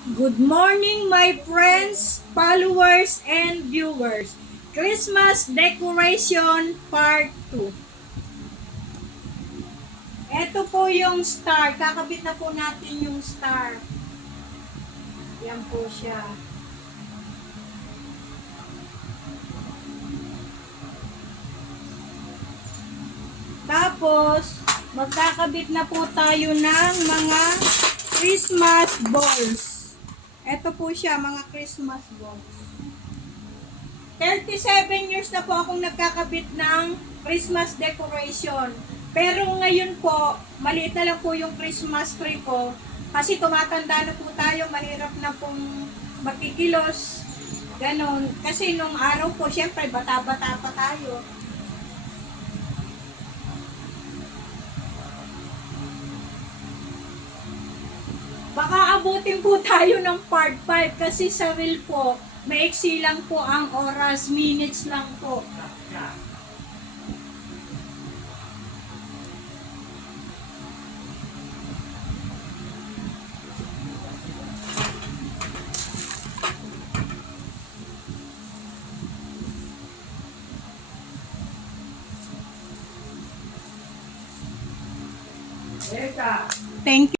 Good morning, my friends, followers, and viewers. Christmas Decoration Part 2. Ito po yung star. Kakabit na po natin yung star. Yan po siya. Tapos, magkakabit na po tayo ng mga Christmas balls. Ito po siya, mga Christmas balls. 37 years na po akong nagkakabit ng Christmas decoration. Pero ngayon po, maliit na lang po yung Christmas tree ko. Kasi tumatanda na po tayo, mahirap na pong magkikilos. Ganon. Kasi nung araw po, syempre, bata-bata pa tayo. Baka abutin po tayo ng part 5 kasi sa reel po, maiksi lang po ang oras, minutes lang po. Thank you.